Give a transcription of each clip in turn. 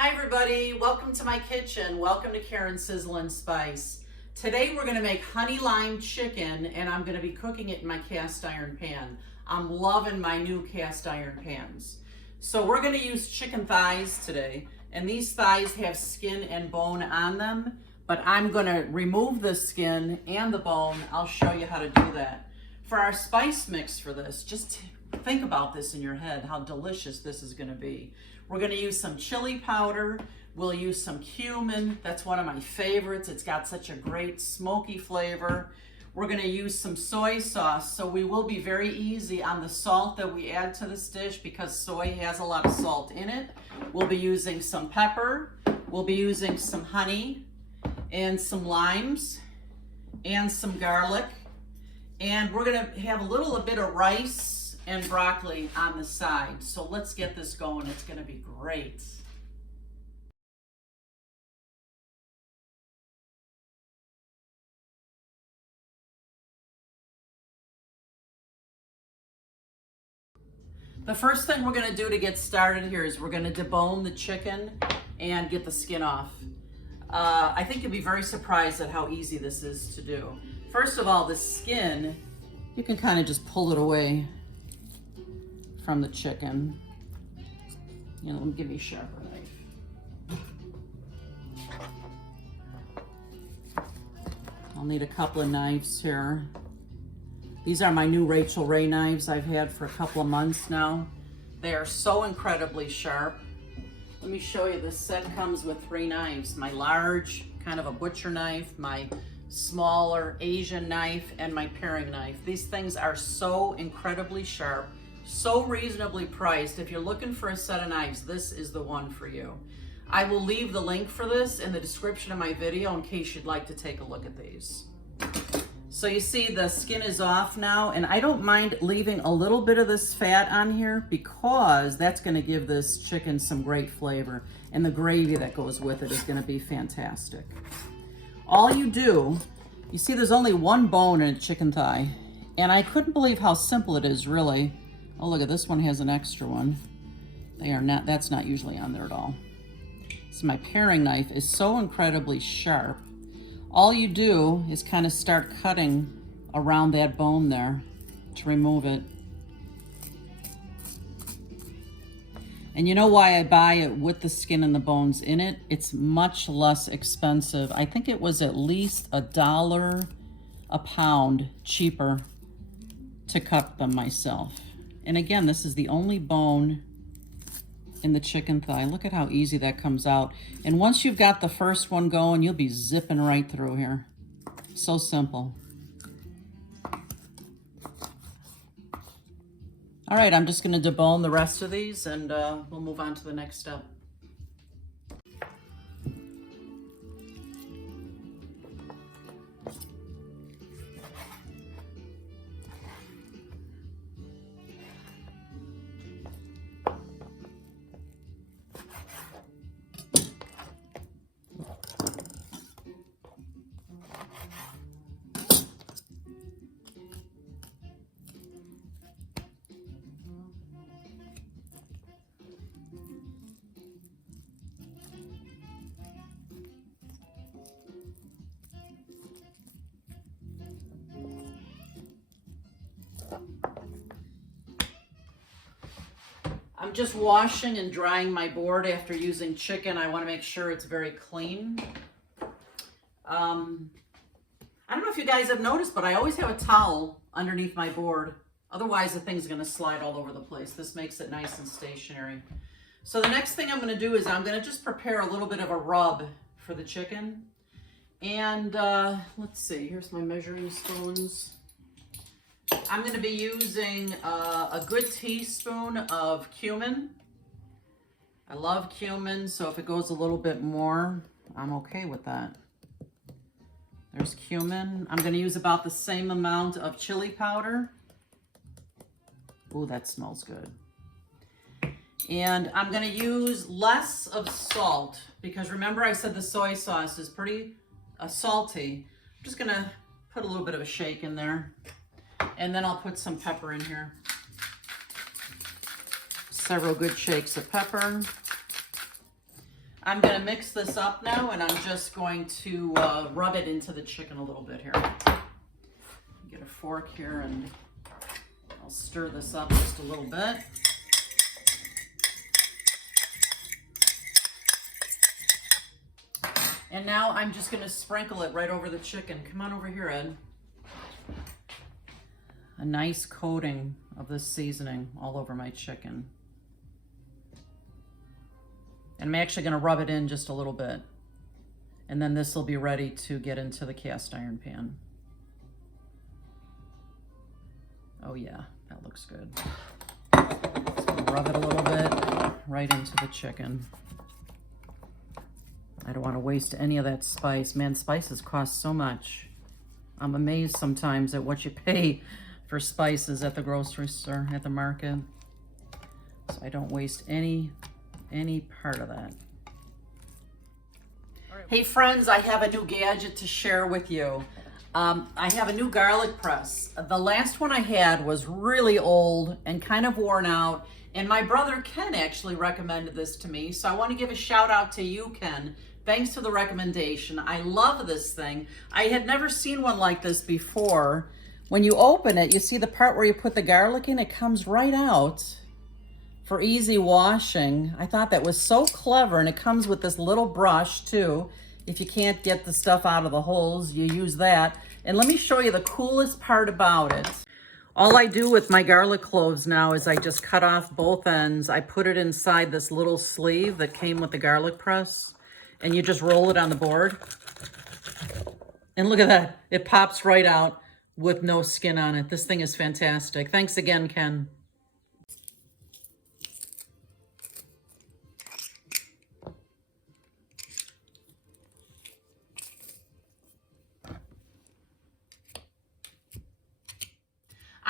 Hi everybody, welcome to my kitchen. Welcome to Karen's Sizzle and Spice. Today we're gonna make honey lime chicken and I'm gonna be cooking it in my cast iron pan. I'm loving my new cast iron pans. So we're gonna use chicken thighs today, and these thighs have skin and bone on them, but I'm gonna remove the skin and the bone. I'll show you how to do that. For our spice mix for this, just think about this in your head, how delicious this is gonna be. We're gonna use some chili powder. We'll use some cumin. That's one of my favorites. It's got such a great smoky flavor. We're gonna use some soy sauce, so we will be very easy on the salt that we add to this dish because soy has a lot of salt in it. We'll be using some pepper. We'll be using some honey and some limes and some garlic. And we're gonna have a little bit of rice and broccoli on the side. So let's get this going. It's gonna be great. The first thing we're gonna do to get started here is we're gonna debone the chicken and get the skin off. I think you'll be very surprised at how easy this is to do. First of all, the skin, you can kind of just pull it away from the chicken. You know, let me give you a sharper knife. I'll need a couple of knives here. These are my new Rachel Ray knives I've had for a couple of months now. They are so incredibly sharp. Let me show you, this set comes with 3 knives. My large, kind of a butcher knife, my smaller Asian knife, and my paring knife. These things are so incredibly sharp, so reasonably priced. If you're looking for a set of knives, this is the one for you. I will leave the link for this in the description of my video in case you'd like to take a look at these. So you see the skin is off now, and I don't mind leaving a little bit of this fat on here because that's gonna give this chicken some great flavor, and the gravy that goes with it is gonna be fantastic. All you do, you see there's only one bone in a chicken thigh, and I couldn't believe how simple it is, really. Oh, look at this one, has an extra one. That's not usually on there at all. So my paring knife is so incredibly sharp. All you do is kind of start cutting around that bone there to remove it. And you know why I buy it with the skin and the bones in it? It's much less expensive. I think it was at least $1 a pound cheaper to cut them myself. And again, this is the only bone in the chicken thigh. Look at how easy that comes out. And once you've got the first one going, you'll be zipping right through here. So simple. All right, I'm just gonna debone the rest of these and we'll move on to the next step. I'm just washing and drying my board after using chicken. I want to make sure it's very clean. I don't know if you guys have noticed, but I always have a towel underneath my board. Otherwise, the thing's going to slide all over the place. This makes it nice and stationary. So the next thing I'm going to do is I'm going to just prepare a little bit of a rub for the chicken. And let's see, here's my measuring spoons. I'm going to be using a good teaspoon of cumin. I love cumin, so if it goes a little bit more, I'm okay with that. There's cumin. I'm going to use about the same amount of chili powder. Ooh, that smells good. And I'm going to use less of salt because remember I said the soy sauce is pretty salty. I'm just going to put a little bit of a shake in there. And then I'll put some pepper in here. Several good shakes of pepper. I'm gonna mix this up now, and I'm just going to rub it into the chicken a little bit here. Get a fork here and I'll stir this up just a little bit. And now I'm just gonna sprinkle it right over the chicken. Come on over here, Ed. A nice coating of this seasoning all over my chicken. And I'm actually gonna rub it in just a little bit. And then this will be ready to get into the cast iron pan. Oh yeah, that looks good. Just gonna rub it a little bit right into the chicken. I don't want to waste any of that spice. Man, spices cost so much. I'm amazed sometimes at what you pay for spices at the grocery store, at the market. So I don't waste any part of that. Hey friends, I have a new gadget to share with you. I have a new garlic press. The last one I had was really old and kind of worn out, and my brother Ken actually recommended this to me, so I want to give a shout out to you, Ken. Thanks for the recommendation. I love this thing. I had never seen one like this before. When you open it, you see the part where you put the garlic in, it comes right out for easy washing. I thought that was so clever, and it comes with this little brush too. If you can't get the stuff out of the holes, you use that. And let me show you the coolest part about it. All I do with my garlic cloves now is I just cut off both ends. I put it inside this little sleeve that came with the garlic press, and you just roll it on the board. And look at that, it pops right out with no skin on it. This thing is fantastic. Thanks again, Ken.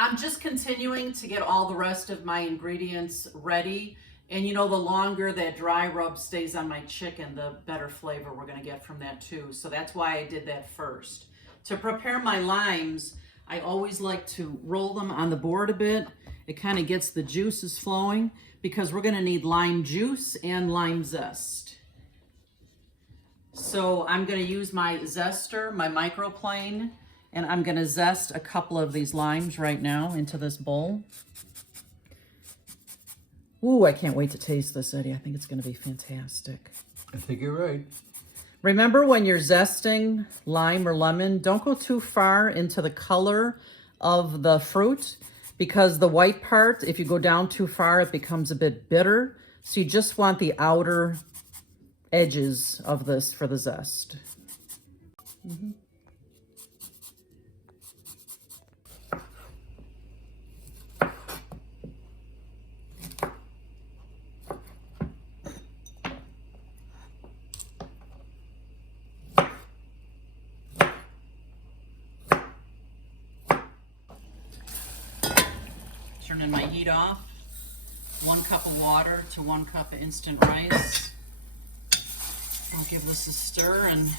I'm just continuing to get all the rest of my ingredients ready. And you know, the longer that dry rub stays on my chicken, the better flavor we're gonna get from that too. So that's why I did that first. To prepare my limes, I always like to roll them on the board a bit. It kind of gets the juices flowing because we're gonna need lime juice and lime zest. So I'm gonna use my zester, my microplane, and I'm gonna zest a couple of these limes right now into this bowl. Ooh, I can't wait to taste this, Eddie. I think it's gonna be fantastic. I think you're right. Remember, when you're zesting lime or lemon, don't go too far into the color of the fruit, because the white part, if you go down too far, it becomes a bit bitter. So you just want the outer edges of this for the zest. Mm-hmm. Turning my heat off. 1 cup of water to 1 cup of instant rice. I'll give this a stir, and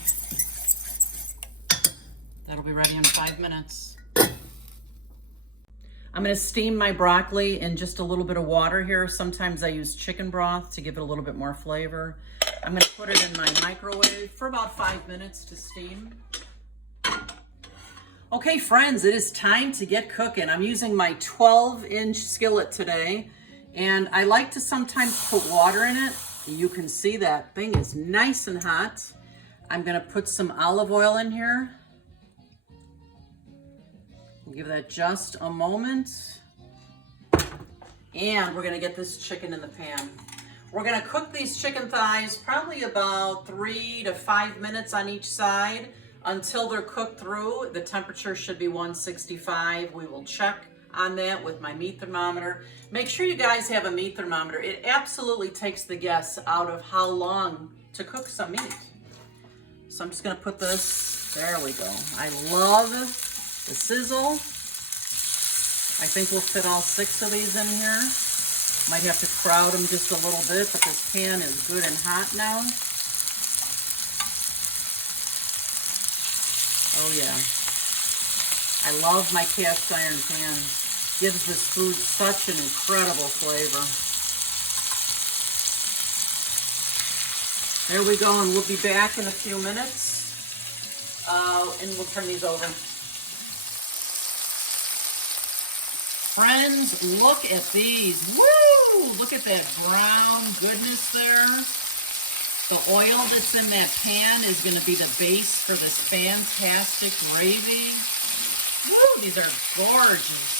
that'll be ready in 5 minutes. I'm going to steam my broccoli in just a little bit of water here. Sometimes I use chicken broth to give it a little bit more flavor. I'm going to put it in my microwave for about 5 minutes to steam. Okay, friends, it is time to get cooking. I'm using my 12-inch skillet today, and I like to sometimes put water in it. You can see that thing is nice and hot. I'm gonna put some olive oil in here. We'll give that just a moment. And we're gonna get this chicken in the pan. We're gonna cook these chicken thighs probably about 3 to 5 minutes on each side, until they're cooked through. The temperature should be 165. We will check on that with my meat thermometer. Make sure you guys have a meat thermometer. It absolutely takes the guess out of how long to cook some meat. So I'm just gonna put this, there we go. I love the sizzle. I think we'll fit all 6 of these in here. Might have to crowd them just a little bit, but this pan is good and hot now. Oh yeah, I love my cast iron pan. Gives this food such an incredible flavor. There we go, and we'll be back in a few minutes. And we'll turn these over. Friends, look at these. Woo! Look at that brown goodness there. The oil that's in that pan is going to be the base for this fantastic gravy. Woo! These are gorgeous.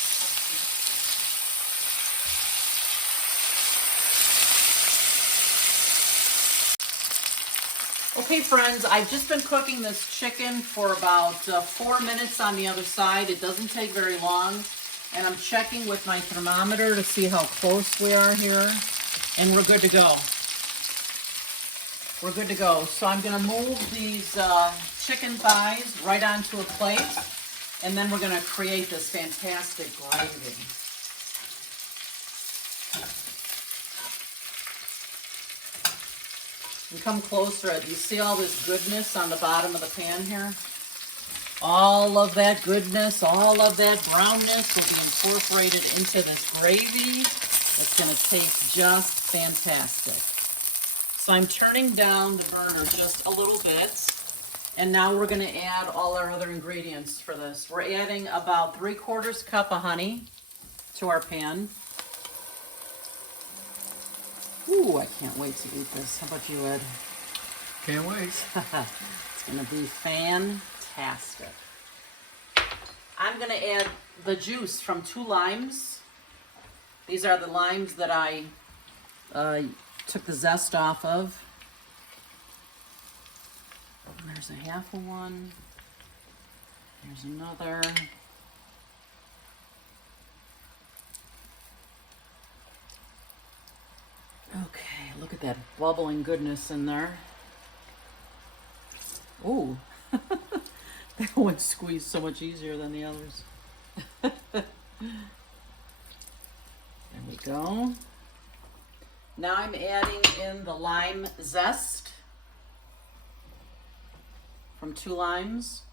Okay, friends, I've just been cooking this chicken for about 4 minutes on the other side. It doesn't take very long. And I'm checking with my thermometer to see how close we are here. And we're good to go. We're good to go. So I'm going to move these chicken thighs right onto a plate. And then we're going to create this fantastic gravy. And come closer. Do you see all this goodness on the bottom of the pan here? All of that goodness, all of that brownness will be incorporated into this gravy. It's going to taste just fantastic. So I'm turning down the burner just a little bit. And now we're going to add all our other ingredients for this. We're adding about 3/4 cup of honey to our pan. Ooh, I can't wait to eat this. How about you, Ed? Can't wait. It's going to be fantastic. I'm going to add the juice from 2 limes. These are the limes that I took the zest off of. There's a half of one. There's another. Okay, look at that bubbling goodness in there. Ooh, that one squeezed so much easier than the others. There we go. Now I'm adding in the lime zest from 2 limes.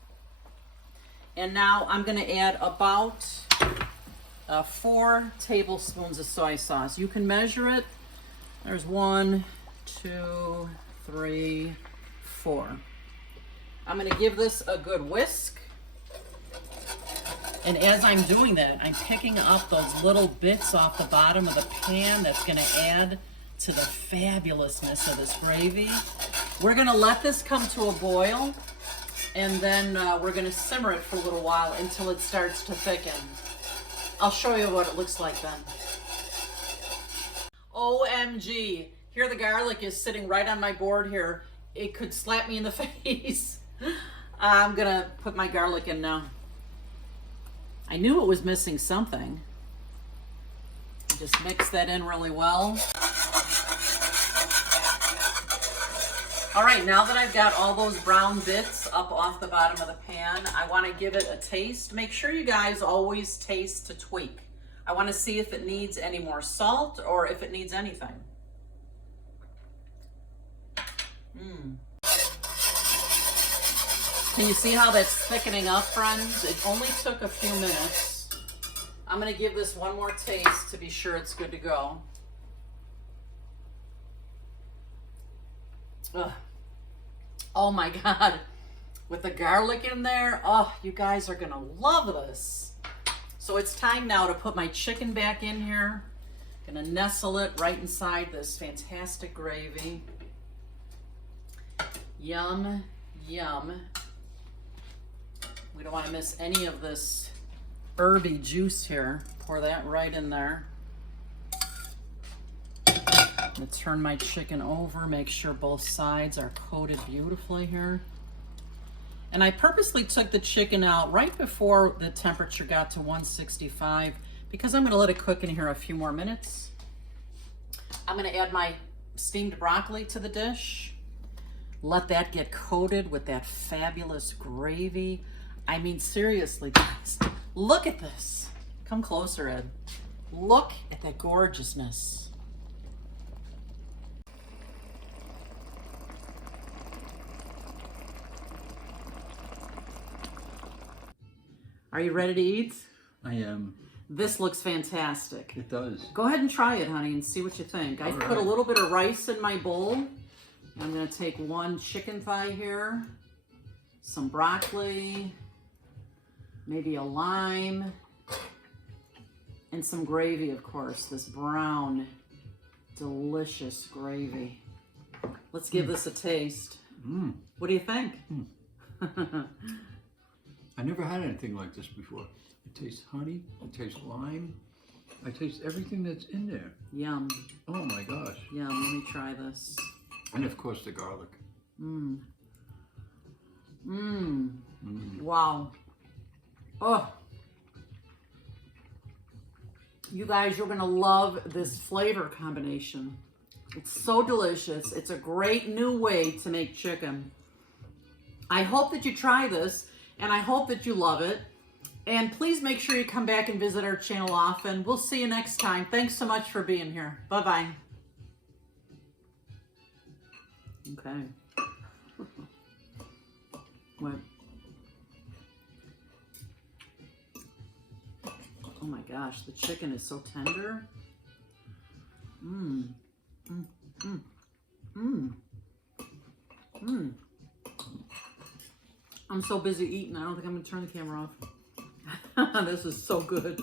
And now I'm going to add about 4 tablespoons of soy sauce. You can measure it. There's 1, 2, 3, 4. I'm going to give this a good whisk. And as I'm doing that, I'm picking up those little bits off the bottom of the pan that's going to add to the fabulousness of this gravy. We're going to let this come to a boil, and then we're going to simmer it for a little while until it starts to thicken. I'll show you what it looks like then. OMG, here the garlic is sitting right on my board here. It could slap me in the face. I'm gonna put my garlic in now. I knew it was missing something. Just mix that in really well. All right, now that I've got all those brown bits up off the bottom of the pan, I want to give it a taste. Make sure you guys always taste to tweak. I want to see if it needs any more salt or if it needs anything. Can you see how that's thickening up, friends? It only took a few minutes. I'm going to give this one more taste to be sure it's good to go. Ugh. Oh my God. With the garlic in there, oh, you guys are going to love this. So it's time now to put my chicken back in here. Gonna nestle it right inside this fantastic gravy. Yum, yum. We don't want to miss any of this herby juice here. Pour that right in there. I'm gonna turn my chicken over, make sure both sides are coated beautifully here. And I purposely took the chicken out right before the temperature got to 165 because I'm gonna let it cook in here a few more minutes. I'm gonna add my steamed broccoli to the dish. Let that get coated with that fabulous gravy. I mean, seriously, guys, look at this. Come closer, Ed. Look at that gorgeousness. Are you ready to eat? I am. This looks fantastic. It does. Go ahead and try it, honey, and see what you think. I put a little bit of rice in my bowl, I'm gonna take one chicken thigh here, some broccoli, maybe a lime, and some gravy, of course, this brown, delicious gravy. Let's give this a taste. What do you think? I never had anything like this before. It tastes honey, it tastes lime, I taste everything that's in there. Yum. Oh my gosh. Yum, let me try this. And of course the garlic. Wow. Oh. You guys, you're gonna love this flavor combination. It's so delicious. It's a great new way to make chicken. I hope that you try this, and I hope that you love it. And please make sure you come back and visit our channel often. We'll see you next time. Thanks so much for being here. Bye-bye. Okay. What? Oh my gosh, the chicken is so tender. I'm so busy eating, I don't think I'm gonna turn the camera off. This is so good.